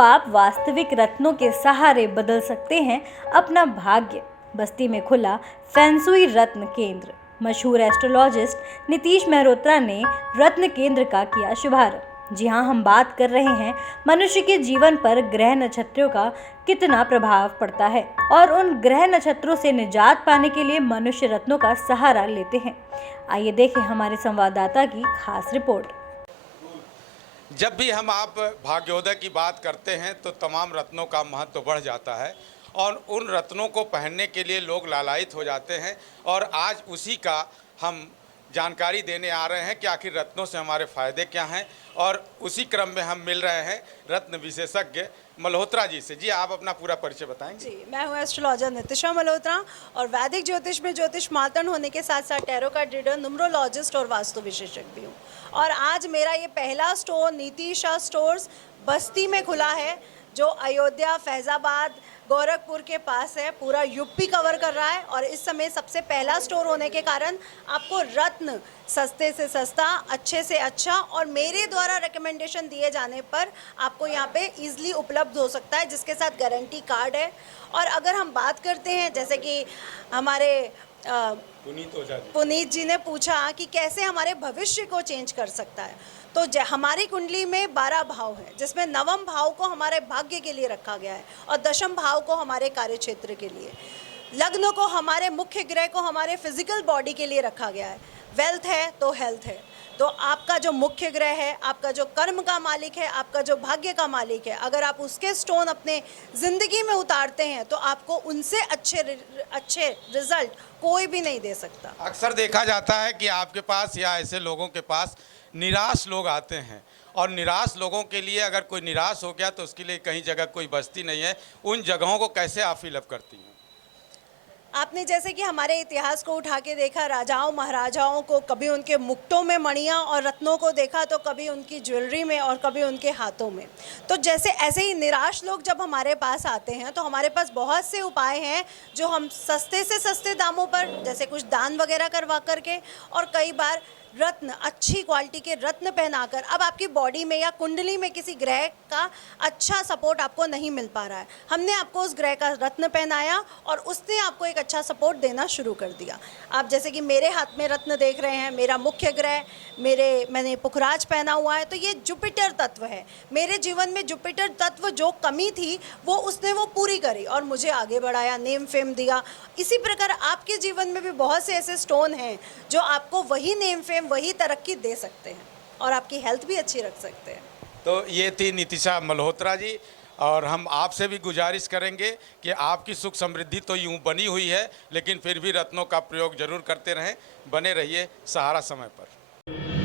अब आप वास्तविक रत्नों के सहारे बदल सकते हैं अपना भाग्य। बस्ती में खुला फेंगशुई रत्न केंद्र। मशहूर एस्ट्रोलॉजिस्ट नीतीश मेहरोत्रा ने रत्न केंद्र का किया शुभारंभ। जी हाँ, हम बात कर रहे हैं मनुष्य के जीवन पर ग्रह नक्षत्रों का कितना प्रभाव पड़ता है और उन ग्रह नक्षत्रों से निजात पाने के लिए मनुष्य रत्नों का सहारा लेते हैं। आइए देखें हमारे संवाददाता की खास रिपोर्ट। जब भी हम आप भाग्योदय की बात करते हैं तो तमाम रत्नों का महत्व बढ़ जाता है और उन रत्नों को पहनने के लिए लोग लालायित हो जाते हैं। और आज उसी का हम जानकारी देने आ रहे हैं कि आखिर रत्नों से हमारे फ़ायदे क्या हैं। और उसी क्रम में हम मिल रहे हैं रत्न विशेषज्ञ मल्होत्रा जी से। जी, आप अपना पूरा परिचय बताएंगे? जी, मैं हूँ एस्ट्रोलॉजर नितिशा मल्होत्रा और वैदिक ज्योतिष में ज्योतिष मातन होने के साथ साथ टैरो कार्ड रीडर, न्यूमरोलॉजिस्ट और वास्तु विशेषज्ञ भी हूँ। और आज मेरा ये पहला स्टोर नीतिशा स्टोर्स बस्ती में खुला है, जो अयोध्या, फैज़ाबाद, गोरखपुर के पास है। पूरा यूपी कवर कर रहा है और इस समय सबसे पहला स्टोर होने के कारण आपको रत्न सस्ते से सस्ता, अच्छे से अच्छा और मेरे द्वारा रिकमेंडेशन दिए जाने पर आपको यहाँ पे इजीली उपलब्ध हो सकता है, जिसके साथ गारंटी कार्ड है। और अगर हम बात करते हैं, जैसे कि हमारे पुनीत जी ने पूछा कि कैसे हमारे भविष्य को चेंज कर सकता है, तो हमारी कुंडली में 12 भाव हैं, जिसमें नवम भाव को हमारे भाग्य के लिए रखा गया है और दशम भाव को हमारे कार्य क्षेत्र के लिए, लग्न को हमारे मुख्य ग्रह को हमारे फिजिकल बॉडी के लिए रखा गया है। वेल्थ है तो हेल्थ है, तो आपका जो मुख्य ग्रह है, आपका जो कर्म का मालिक है, आपका जो भाग्य का मालिक है, अगर आप उसके स्टोन अपने ज़िंदगी में उतारते हैं तो आपको उनसे अच्छे रिजल्ट कोई भी नहीं दे सकता। अक्सर देखा जाता है कि आपके पास या ऐसे लोगों के पास निराश लोग आते हैं और निराश लोगों के लिए अगर कोई निराश हो गया तो उसके लिए कहीं जगह कोई बस्ती नहीं है। उन जगहों को कैसे आप फिलअप करती हैं? आपने जैसे कि हमारे इतिहास को उठा के देखा, राजाओं महाराजाओं को कभी उनके मुक्टों में मणियाँ और रत्नों को देखा, तो कभी उनकी ज्वेलरी में और कभी उनके हाथों में। तो जैसे ऐसे ही निराश लोग जब हमारे पास आते हैं तो हमारे पास बहुत से उपाय हैं जो हम सस्ते से सस्ते दामों पर, जैसे कुछ दान वगैरह करवा करके और कई बार रत्न, अच्छी क्वालिटी के रत्न पहनाकर, अब आपकी बॉडी में या कुंडली में किसी ग्रह का अच्छा सपोर्ट आपको नहीं मिल पा रहा है, हमने आपको उस ग्रह का रत्न पहनाया और उसने आपको एक अच्छा सपोर्ट देना शुरू कर दिया। आप जैसे कि मेरे हाथ में रत्न देख रहे हैं, मेरा मुख्य ग्रह, मैंने पुखराज पहना हुआ है, तो ये जुपिटर तत्व है। मेरे जीवन में जुपिटर तत्व जो कमी थी उसने वो पूरी करी और मुझे आगे बढ़ाया, नेम फेम दिया। इसी प्रकार आपके जीवन में भी बहुत से ऐसे स्टोन हैं जो आपको वही नेम फेम, वही तरक्की दे सकते हैं और आपकी हेल्थ भी अच्छी रख सकते हैं। तो ये थी नीतिशा मल्होत्रा जी, और हम आपसे भी गुजारिश करेंगे कि आपकी सुख समृद्धि तो यूँ बनी हुई है, लेकिन फिर भी रत्नों का प्रयोग जरूर करते रहें। बने रहिए सहारा समय पर।